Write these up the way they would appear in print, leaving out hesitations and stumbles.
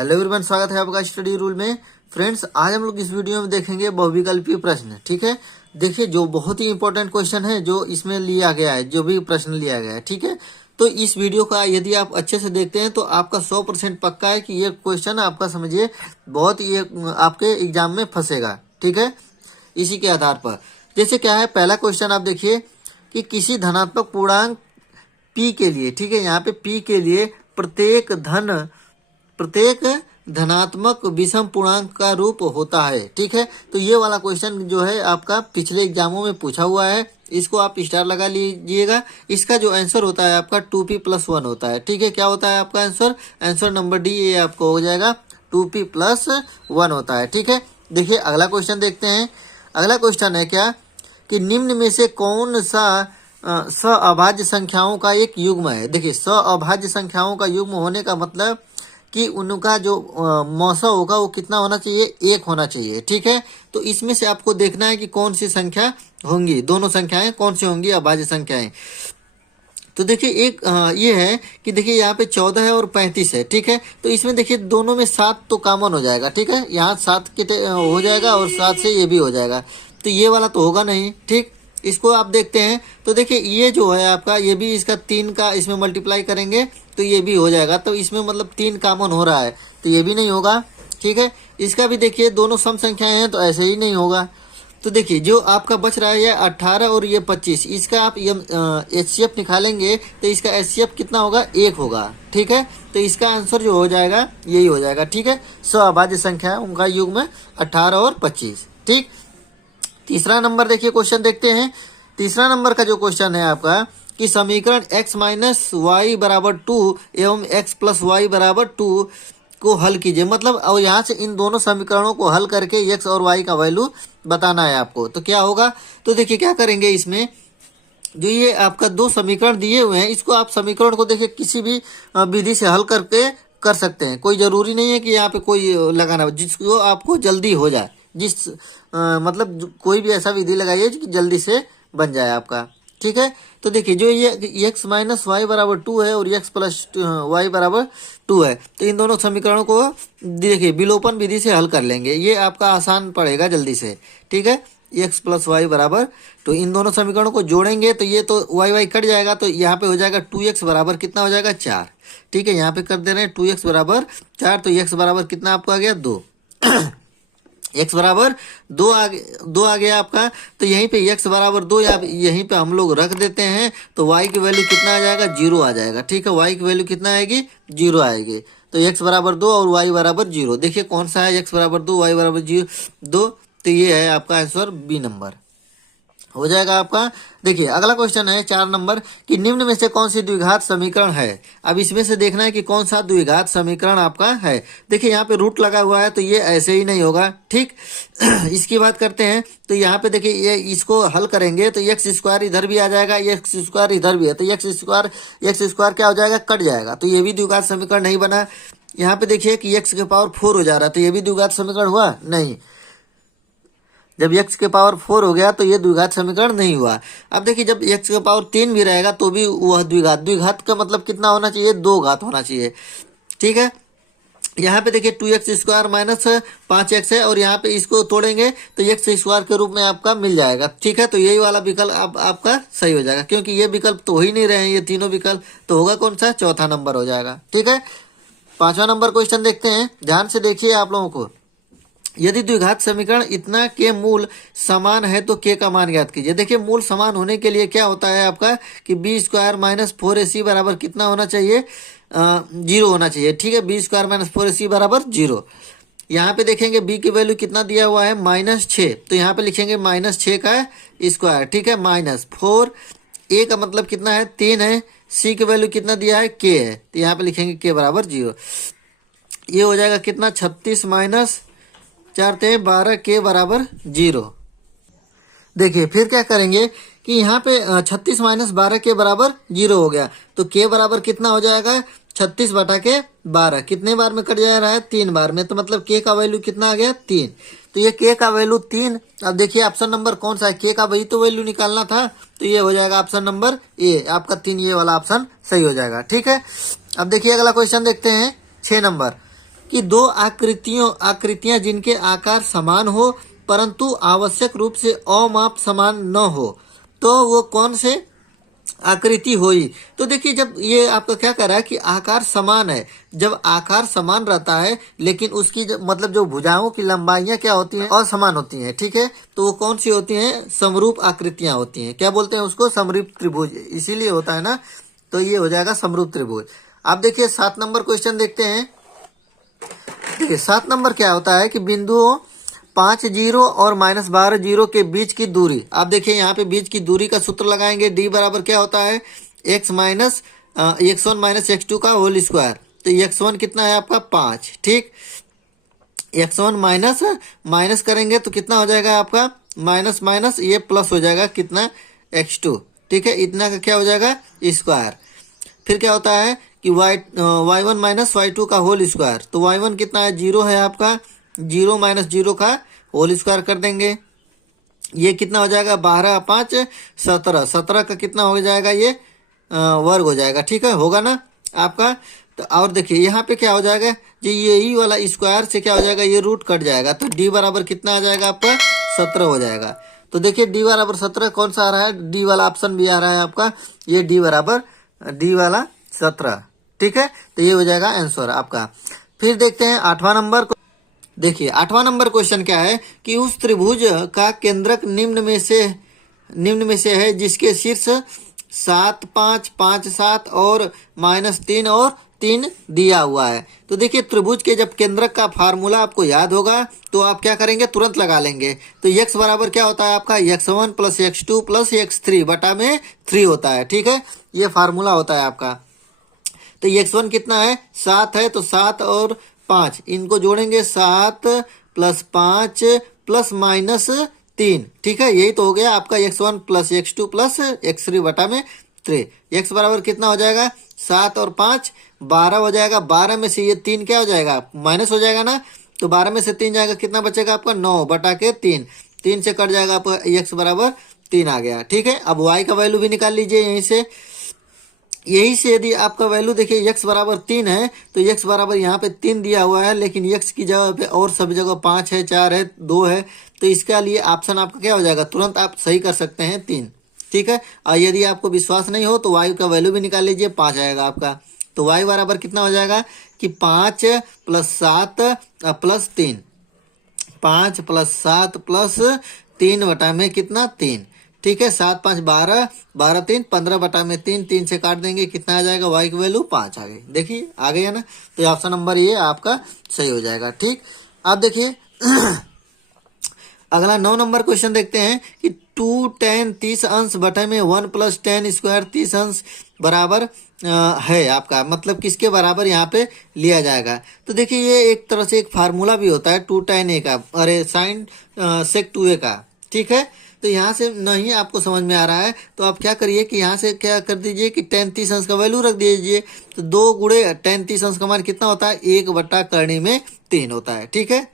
Hello everyone, स्वागत है आपका स्टडी रूल में। फ्रेंड्स, आज हम लोग इस वीडियो में देखेंगे बहुविकल्पीय प्रश्न। ठीक है, देखिए जो बहुत ही इंपॉर्टेंट क्वेश्चन है जो इसमें लिया गया है, जो भी प्रश्न लिया गया है। ठीक है, तो इस वीडियो का यदि आप अच्छे से देखते हैं तो आपका 100% पक्का है कि ये क्वेश्चन आपका समझिए बहुत ये आपके एग्जाम में फंसेगा। ठीक है, इसी के आधार पर जैसे क्या है, पहला क्वेश्चन आप देखिए कि किसी धनात्मक पूर्णांक p के लिए, ठीक है, यहाँ पे p के लिए प्रत्येक धनात्मक विषम पूर्णांक का रूप होता है। ठीक है, तो ये वाला क्वेश्चन जो है आपका पिछले एग्जामों में पूछा हुआ है, इसको आप स्टार लगा लीजिएगा। इसका जो आंसर होता है आपका 2p+1 होता है। ठीक है, क्या होता है आपका आंसर नंबर डी, ये आपको हो जाएगा 2p+1 होता है। ठीक है, देखिए अगला क्वेश्चन देखते हैं। अगला क्वेश्चन है क्या कि निम्न में से कौन सा अभाज्य संख्याओं का एक युग्म है। देखिए अभाज्य संख्याओं का युग्म होने का मतलब कि उनका जो मौसा होगा वो कितना होना चाहिए, 1 होना चाहिए। ठीक है, तो इसमें से आपको देखना है कि कौन सी संख्या होंगी, दोनों संख्याएं कौन सी होंगी अभाज्य संख्याएं। तो देखिए एक ये है कि देखिए यहाँ पे 14 है और 35 है। ठीक है, तो इसमें देखिए दोनों में 7 तो कॉमन हो जाएगा। ठीक है, यहाँ 7 हो जाएगा और 7 से ये भी हो जाएगा, तो ये वाला तो होगा नहीं। ठीक, इसको आप देखते हैं तो देखिए ये जो है आपका, ये भी इसका 3 का इसमें मल्टीप्लाई करेंगे तो ये भी हो जाएगा, तो इसमें मतलब 3 कॉमन हो रहा है तो ये भी नहीं होगा। ठीक है, इसका भी देखिए दोनों सम संख्याएं हैं तो ऐसे ही नहीं होगा। तो देखिए जो आपका बच रहा है ये 18 और ये 25, इसका आप HCF निकालेंगे तो इसका HCF कितना होगा, 1 होगा। ठीक है, तो इसका आंसर जो हो जाएगा यही हो जाएगा। ठीक है, अभाज्य संख्या है उनका युग्म 18 और 25। ठीक, तीसरा नंबर देखिए क्वेश्चन देखते हैं। तीसरा नंबर का जो क्वेश्चन है आपका कि समीकरण x - y = 2 एवं x + y = 2 को हल कीजिए। मतलब और यहाँ से इन दोनों समीकरणों को हल करके x और y का वैल्यू बताना है आपको। तो क्या होगा, तो देखिए क्या करेंगे, इसमें जो ये आपका 2 समीकरण दिए हुए हैं, इसको आप समीकरण को देखिए किसी भी विधि से हल करके कर सकते हैं। कोई जरूरी नहीं है कि यहाँ पे कोई लगाना हो, जिसको आपको जल्दी हो जाए, मतलब कोई भी ऐसा विधि लगाइए कि जल्दी से बन जाए आपका। ठीक है, तो देखिए जो ये x - y = 2 है और x + y = 2 है, तो इन दोनों समीकरणों को देखिए विलोपन विधि से हल कर लेंगे, ये आपका आसान पड़ेगा जल्दी से। ठीक है, x + y = 2, इन दोनों समीकरणों को जोड़ेंगे तो ये तो y कट जाएगा, तो यहाँ पे हो जाएगा 2x बराबर कितना हो जाएगा, 4। ठीक है, यहाँ पे कर दे रहे हैं 2x बराबर 4, तो x बराबर कितना आपका आ गया, 2। x बराबर 2 आ गया आपका, तो यहीं पे x बराबर 2 यहीं पे हम लोग रख देते हैं, तो y की वैल्यू कितना आ जाएगा, 0 आ जाएगा। ठीक है, y की वैल्यू कितना आएगी, 0 आएगी, तो x बराबर 2 और y बराबर 0। देखिए कौन सा है, x बराबर 2 y बराबर 2, तो ये है आपका आंसर बी नंबर हो जाएगा आपका। देखिए अगला क्वेश्चन है 4 नंबर कि निम्न में से कौन सी द्विघात समीकरण है। अब इसमें से देखना है कि कौन सा द्विघात समीकरण आपका है। देखिए यहाँ पे रूट लगा हुआ है तो ये ऐसे ही नहीं होगा। ठीक, इसकी बात करते हैं तो यहाँ पे देखिए ये इसको हल करेंगे तो x² इधर भी आ जाएगा, x² इधर भी है, तो x² क्या हो जाएगा, कट जाएगा, तो ये भी द्विघात समीकरण नहीं बना। यहाँ पे देखिए कि x⁴ हो जा रहा है, तो ये भी द्विघात समीकरण हुआ नहीं। जब x⁴ हो गया तो ये द्विघात समीकरण नहीं हुआ। अब देखिए जब x⁴ भी रहेगा तो भी वह द्विघात का मतलब कितना होना चाहिए, 2 घात होना चाहिए। ठीक है, यहाँ पे देखिए 2x² - 5x है और यहाँ पे इसको तोड़ेंगे तो x² के रूप में आपका मिल जाएगा। ठीक है, तो यही वाला विकल्प आपका सही हो जाएगा, क्योंकि ये विकल्प तो हो ही नहीं रहे हैं, ये तीनों विकल्प, तो होगा कौन सा, चौथा नंबर हो जाएगा। ठीक है, 5वां नंबर क्वेश्चन देखते हैं, ध्यान से देखिए आप लोगों को। यदि द्विघात समीकरण इतना के मूल समान है तो k का मान ज्ञात कीजिए। देखिए मूल समान होने के लिए क्या होता है आपका कि b² - 4ac बराबर कितना होना चाहिए, 0 होना चाहिए। ठीक है, b² - 4ac बराबर 0। यहाँ पे देखेंगे b की वैल्यू कितना दिया हुआ है, -6, तो यहाँ पे लिखेंगे -6 का स्क्वायर। ठीक है, -4, a का मतलब कितना है, 3 है, c की वैल्यू कितना दिया है, k है, तो यहाँ पे लिखेंगे k बराबर 0। ये हो जाएगा कितना, 36 - 4 × 12 k बराबर 0। देखिए फिर क्या करेंगे कि यहाँ पे 36 - 12 के बराबर 0 हो गया, तो k बराबर कितना हो जाएगा, 36/12 कितने बार में कट जा रहा है, 3 बार में, तो मतलब k का वैल्यू कितना आ गया, 3। तो ये k का वैल्यू 3। अब देखिए ऑप्शन नंबर कौन सा है, k का वही तो वैल्यू निकालना था, तो ये हो जाएगा ऑप्शन नंबर ए आपका 3, ये वाला ऑप्शन सही हो जाएगा। ठीक है, अब देखिए अगला क्वेश्चन देखते हैं 6 नंबर कि दो आकृतियां जिनके आकार समान हो परंतु आवश्यक रूप से अमाप समान न हो, तो वो कौन से आकृति हुई। तो देखिए जब ये आपका क्या कर रहा है कि आकार समान है, जब आकार समान रहता है लेकिन उसकी मतलब जो भुजाओं की लंबाइयां क्या होती हैं, असमान होती हैं, ठीक है, तो वो कौन सी होती हैं, समरूप आकृतियां होती हैं। क्या बोलते हैं उसको, समरूप त्रिभुज, इसीलिए होता है ना, तो ये हो जाएगा समरूप त्रिभुज। आप देखिए 7 नंबर क्वेश्चन देखते हैं। देखिए 7 नंबर क्या होता है कि बिंदुओं 5 जीरो और -12 जीरो के बीच की दूरी। आप देखिए यहाँ पे बीच की दूरी का सूत्र लगाएंगे। डी बराबर क्या होता है, x1 माइनस x2 का होल स्क्वायर। तो x1 कितना है आपका 5, ठीक। x1 माइनस करेंगे तो कितना हो जाएगा आपका, माइनस माइनस ये प्लस हो जाएगा कितना, x2, ठीक है, इतना का क्या हो जाएगा स्क्वायर। फिर क्या होता है कि y1 माइनस y2 का होल स्क्वायर। तो y1 कितना है, 0 है आपका, 0 माइनस 0 का होल स्क्वायर कर देंगे, ये कितना हो जाएगा, 12 5 17, 17 का कितना हो जाएगा, ये वर्ग हो जाएगा, ठीक है, होगा ना आपका। तो और देखिए यहाँ पे क्या हो जाएगा जी, यही वाला स्क्वायर से क्या हो जाएगा, ये रूट कट जाएगा, तो डी बराबर कितना आ जाएगा आपका 17 हो जाएगा। तो देखिए डी बराबर 17 कौन सा आ रहा है, डी वाला ऑप्शन भी आ रहा है आपका, ये डी बराबर डी वाला 17, ठीक है, तो ये हो जाएगा आंसर आपका। फिर देखते हैं 8वां नंबर को। देखिए 8वां नंबर क्वेश्चन क्या है कि उस त्रिभुज का केंद्रक निम्न में से है जिसके शीर्ष 7 5 5 7 और -3 और 3 दिया हुआ है। तो देखिए त्रिभुज के जब केंद्रक का फार्मूला आपको याद होगा तो आप क्या करेंगे, तुरंत लगा लेंगे। तो x बराबर क्या होता है आपका, x1 plus x2 plus x3 बटा में 3 होता है, ठीक है, ये फार्मूला होता है आपका। तो x1 कितना है, 7 है, तो 7 और 5 इनको जोड़ेंगे, 7 प्लस 5 प्लस -3, ठीक है, यही तो हो गया आपका x1 plus x2 plus x3 बटा में 3। x बराबर कितना हो जाएगा, 7 और 5 12 हो जाएगा, 12 में से ये 3 क्या हो जाएगा, माइनस हो जाएगा ना, तो 12 में से 3 जाएगा, कितना बचेगा आपका 9 बटा के 3, 3 से कट जाएगा आपका, x बराबर 3 आ गया, ठीक है। अब y का वैल्यू भी निकाल लीजिए यहीं से यदि आपका वैल्यू देखिए x बराबर 3 है तो x बराबर यहाँ पे 3 दिया हुआ है, लेकिन x की जगह पे और सब जगह 5 है, 4 है, 2 है, तो इसका लिए ऑप्शन आपका क्या हो जाएगा, तुरंत आप सही कर सकते हैं 3, ठीक है। और यदि आपको विश्वास नहीं हो तो y का वैल्यू भी निकाल लीजिए, 5 आएगा आपका। तो y बराबर कितना हो जाएगा कि 5 प्लस 7 प्लस 3, 5 प्लस 7 प्लस 3 बटा में कितना 3, ठीक है, 7 5 12, 12 3 15 बटा में 3, 3 से काट देंगे, कितना आ जाएगा, y की वैल्यू 5 आ गई। देखिए आ गया ना, तो ऑप्शन नंबर ये आपका सही हो जाएगा, ठीक। अब देखिए अगला 9 नंबर क्वेश्चन देखते हैं कि 2 tan 30 अंश बटे में 1 प्लस tan स्क्वायर 30 अंश बराबर है आपका, मतलब किसके बराबर यहाँ पे लिया जाएगा। तो देखिए ये एक तरह से एक फार्मूला भी होता है 2 tan a का, अरे साइन सेक 2a का, ठीक है। तो यहाँ से नहीं आपको समझ में आ रहा है तो आप क्या करिए कि यहाँ से क्या कर दीजिए कि tan 30 अंश का वैल्यू रख दीजिए, तो 2 गुणे tan 30 अंश का मान कितना होता है, 1 बटा करनी में 3 होता है, ठीक है।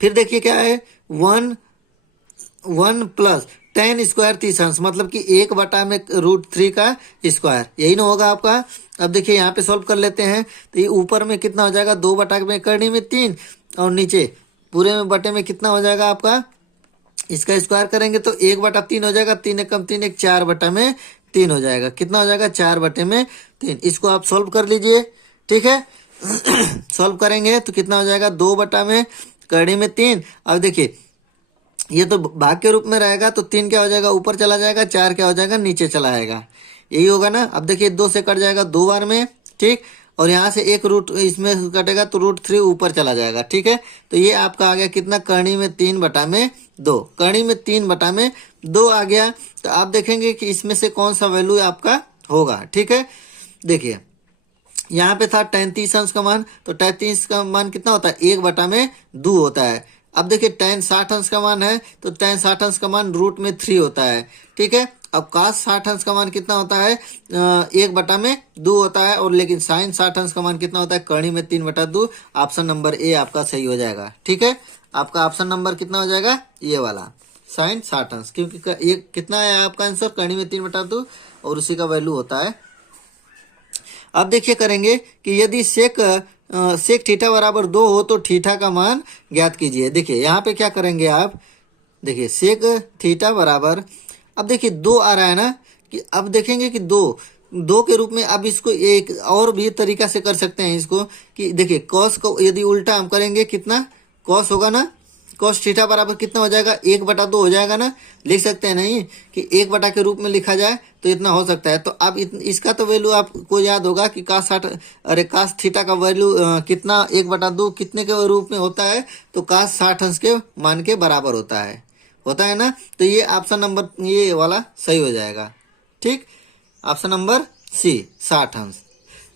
फिर देखिए क्या है, 1 प्लस tan स्क्वायर 30 अंश, मतलब कि 1 बटा में √3 का स्क्वायर, यही ना होगा आपका। अब देखिए यहाँ पे सॉल्व कर लेते हैं, तो ये ऊपर में कितना हो जाएगा, 2 बटा में करनी में 3, और नीचे पूरे में बटे में कितना हो जाएगा आपका, इसका स्क्वायर करेंगे तो 1 बटा 3 हो जाएगा, 3 एक कम 3 एक 4 बटा में 3 हो जाएगा, कितना हो जाएगा 4 बटे में 3। इसको आप सॉल्व कर लीजिए, ठीक है। सॉल्व करेंगे तो कितना हो जाएगा, 2 बटा में करनी में 3। अब देखिए ये तो भाग के रूप में रहेगा, तो 3 क्या हो जाएगा, ऊपर चला जाएगा, 4 क्या हो जाएगा, नीचे चला आएगा, यही होगा ना। अब देखिए 2 से कट जाएगा 2 बार में, ठीक, और यहाँ से एक रूट इसमें कटेगा तो √3 ऊपर चला जाएगा, ठीक है। तो ये आपका आ गया कितना, करनी में 3 बटा में 2, करनी में 3 बटा में 2 आ गया। तो आप देखेंगे कि इसमें से कौन सा वैल्यू आपका होगा, ठीक है। देखिए यहाँ पे था tan 30 अंश का मान, तो tan 30 का मान कितना होता है, 1 बटा में 2 होता है। अब देखिए tan 60 अंश का मान है, तो tan 60 अंश का मान √3 होता है, ठीक है। अब cos 60 अंश का मान कितना होता है, 1 बटा में 2 होता है, और लेकिन sin 60 अंश का मान कितना होता है, करनी में 3 बटा 2। ऑप्शन नंबर ए आपका सही हो जाएगा, ठीक है। आपका ऑप्शन नंबर कितना हो जाएगा, ये वाला sin 60 अंश, क्योंकि ये कितना है आपका आंसर, करनी में 3 बटा 2, और उसी का वैल्यू होता है। अब देखिए करेंगे कि यदि सेक सेक थीटा बराबर 2 हो तो थीटा का मान ज्ञात कीजिए। देखिए यहाँ पे क्या करेंगे आप, देखिए सेक थीटा बराबर, अब देखिए 2 आ रहा है ना, कि अब देखेंगे कि 2 के रूप में। अब इसको एक और भी तरीका से कर सकते हैं इसको, कि देखिए कॉस को यदि उल्टा हम करेंगे, कितना कॉस होगा ना, कॉस थीटा बराबर कितना हो जाएगा, 1/2 हो जाएगा ना। लिख सकते हैं नहीं कि 1 के रूप में लिखा जाए तो इतना हो सकता है। तो अब इसका तो वैल्यू आपको याद होगा कि कास थीटा का वैल्यू कितना, 1/2 कितने के रूप में होता है, तो कास 60 अंश के मान के बराबर होता है ना। तो ये ऑप्शन नंबर ये वाला सही हो जाएगा। ठीक, ऑप्शन नंबर सी 60 अंश।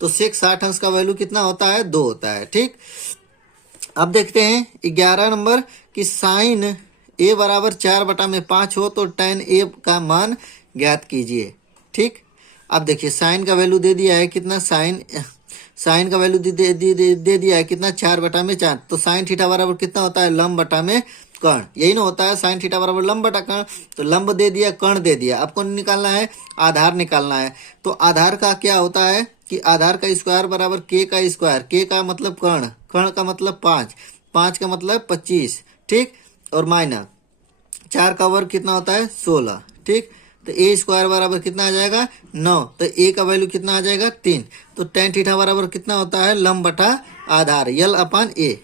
तो सेक 60 अंश का वैल्यू कितना होता है, 2 होता है। ठीक, अब देखते हैं 11 नंबर कि साइन ए बराबर 4/5 हो तो tan ए का मान ज्ञात कीजिए। ठीक, अब देखिए साइन का वैल्यू दे दिया है कितना, साइन का वैल्यू दे दिया है कितना, 4/4। तो साइन थीटा बराबर कितना होता है, लंब बटा में कर्ण, यही ना होता है, साइन थीटा बराबर लंब बटा कर्ण। तो लंब दे दिया, कर्ण दे दिया, आपको निकालना है, आधार निकालना है। तो आधार का क्या होता है कि आधार का स्क्वायर बराबर के का स्क्वायर, के का मतलब कर्ण, कर्ण का मतलब 5, 5 का मतलब 25। ठीक, और माइनस 4 का वर्ग कितना होता है, 16। ठीक, तो ए स्क्वायर बराबर कितना आ जाएगा, 9। तो ए का वैल्यू कितना आ जाएगा, 3। तो tan थीटा बराबर कितना होता है, लंब बटा आधार, L/A।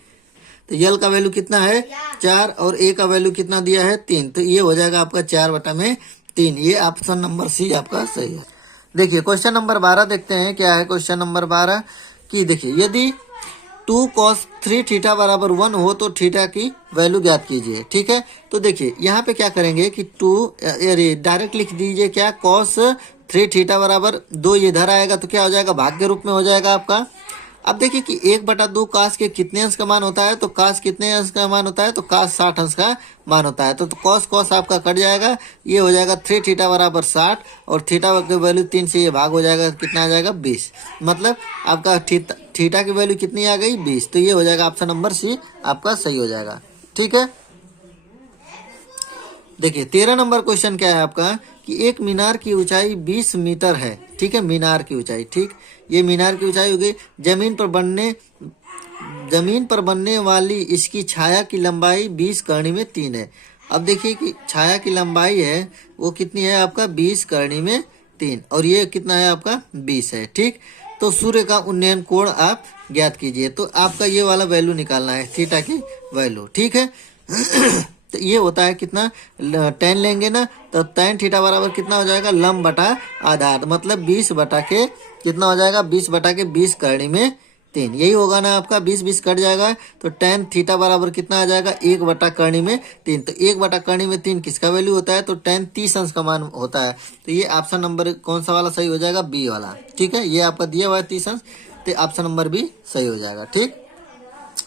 तो यल का वैल्यू कितना है, 4, और ए का वैल्यू कितना दिया है, 3। तो ये हो जाएगा आपका 4/3। ये ऑप्शन नंबर सी आपका सही है। देखिए क्वेश्चन नंबर 12 देखते हैं क्या है। क्वेश्चन नंबर 12 कि देखिए यदि 2 cos 3 थीटा बराबर 1 हो तो थीटा की वैल्यू ज्ञात कीजिए। ठीक है, तो देखिए यहाँ पे क्या करेंगे कि 2 डायरेक्ट लिख दीजिए क्या, cos 3 थीटा बराबर 2, ये इधर आएगा तो क्या हो जाएगा, भाग के रूप में हो जाएगा आपका। अब देखिए कि 1/2 कास के कितने अंश का मान होता है, तो कास कितने अंश का मान होता है, तो कास 60 अंश का मान होता है। तो कॉस कॉस आपका कट जाएगा, ये हो जाएगा 3 थीटा बराबर 60, और थीटा की वैल्यू 3 से ये भाग हो जाएगा, कितना आ जाएगा, 20। मतलब आपका थीटा की वैल्यू कितनी आ गई, 20। तो ये हो जाएगा ऑप्शन नंबर सी आपका सही हो जाएगा। ठीक है, देखिए 13 नंबर क्वेश्चन क्या है आपका कि एक मीनार की ऊंचाई 20 मीटर है। ठीक है, मीनार की ऊंचाई, ठीक, ये मीनार की ऊंचाई हो गई। जमीन पर बनने वाली इसकी छाया की लंबाई 20 करनी में 3 है। अब देखिए कि छाया की लंबाई है वो कितनी है आपका, 20 करनी में 3, और ये कितना है आपका, 20 है। ठीक, तो सूर्य का उन्नयन कोण आप ज्ञात कीजिए। तो आपका ये वाला वैल्यू निकालना है, थीटा की वैल्यू। ठीक है तो ये होता है कितना, 10 लेंगे ना, तो tan थीटा बराबर कितना हो जाएगा, लंब बटा आधार, मतलब 20 बटा के कितना हो जाएगा, 20 बटा के 20 करनी में 3, यही होगा ना आपका, 20 कट जाएगा। तो tan थीटा बराबर कितना आ जाएगा, 1 बटा करनी में 3। तो 1 बटा करनी में 3 किसका वैल्यू होता है, तो tan 30 अंश का मान होता है। तो ये ऑप्शन नंबर कौन सा वाला सही हो जाएगा, बी वाला। ठीक है, ये आपका दिया हुआ है 30 अंश, तो ऑप्शन नंबर बी सही हो जाएगा। ठीक,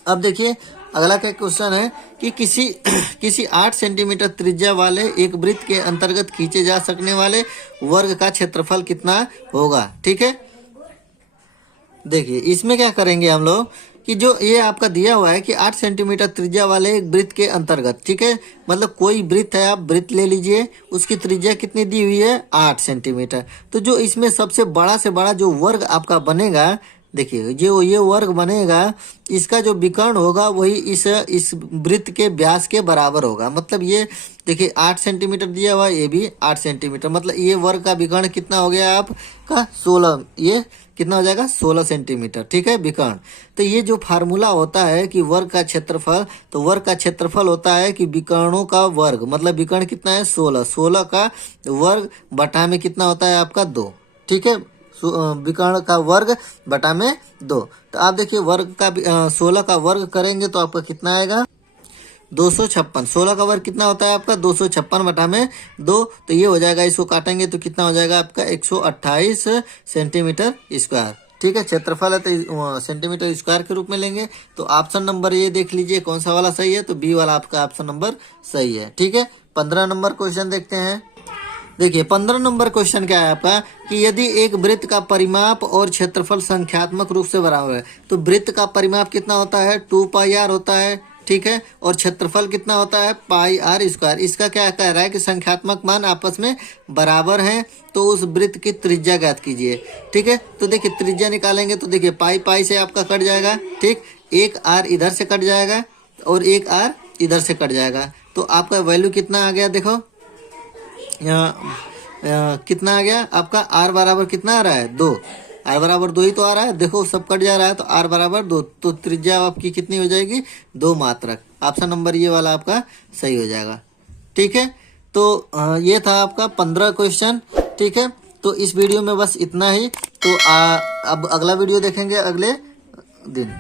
अब देखिए अगला क्या क्वेश्चन है कि किसी 8 सेंटीमीटर त्रिज्या वाले एक वृत्त के अंतर्गत खींचे जा सकने वाले वर्ग का क्षेत्रफल कितना होगा। ठीक है, देखिए इसमें क्या करेंगे हम लोग कि जो ये आपका दिया हुआ है कि 8 सेंटीमीटर त्रिज्या वाले एक वृत्त के अंतर्गत, ठीक है, मतलब कोई वृत्त है, आप वृत्त ले लीजिए, उसकी त्रिज्या कितनी दी हुई है, 8 सेंटीमीटर। तो जो इसमें सबसे बड़ा से बड़ा जो वर्ग आपका बनेगा, देखिए जो ये वर्ग बनेगा, इसका जो विकर्ण होगा वही इस वृत्त के व्यास के बराबर होगा। मतलब ये देखिए 8 सेंटीमीटर दिया हुआ, ये भी 8 सेंटीमीटर, मतलब ये वर्ग का विकर्ण कितना हो गया आपका, 16, ये कितना हो जाएगा, 16 सेंटीमीटर। ठीक है, विकर्ण। तो ये जो फार्मूला होता है कि वर्ग का क्षेत्रफल, तो वर्ग का क्षेत्रफल होता है कि विकर्णों का वर्ग, मतलब विकर्ण कितना है, 16, 16 का वर्ग बटा में कितना होता है आपका, 2। ठीक है, विकर्ण का वर्ग बटा में 2। तो आप देखिए वर्ग का 16 का वर्ग करेंगे तो आपका कितना आएगा, 256। 16 का वर्ग कितना होता है आपका, 256 बटा में 2। तो ये हो जाएगा, इसको काटेंगे तो कितना हो जाएगा आपका, 128 सेंटीमीटर स्क्वायर। ठीक है, क्षेत्रफल है तो सेंटीमीटर स्क्वायर के रूप में लेंगे। तो ऑप्शन नंबर ये देख लीजिए कौन सा वाला सही है, तो बी वाला आपका ऑप्शन नंबर सही है। ठीक है, 15 नंबर क्वेश्चन देखते हैं। देखिए 15 नंबर क्वेश्चन क्या है आपका कि यदि एक वृत्त का परिमाप और क्षेत्रफल संख्यात्मक रूप से बराबर है, तो वृत्त का परिमाप कितना होता है, 2πr होता है। ठीक है। और क्षेत्रफल कितना होता है, पाई आर स्क्वायर। इसका क्या कह रहा है कि संख्यात्मक मान आपस में बराबर हैं, तो उस वृत्त की त्रिज्या ज्ञात कीजिए। ठीक है, तो देखिए त्रिज्या निकालेंगे तो देखिए पाई पाई से आपका कट जाएगा, ठीक, एक आर इधर से कट जाएगा और एक आर इधर से कट जाएगा, तो आपका वैल्यू कितना आ गया, देखो कितना आ गया आपका, आर बराबर कितना आ रहा है, 2। आर बराबर 2 ही तो आ रहा है, देखो सब कट जा रहा है, तो आर बराबर 2, तो त्रिज्या आपकी कितनी हो जाएगी, 2 मात्रक। ऑप्शन नंबर ये वाला आपका सही हो जाएगा। ठीक है, तो ये था आपका 15 क्वेश्चन। ठीक है, तो इस वीडियो में बस इतना ही। तो अब अगला वीडियो देखेंगे अगले दिन।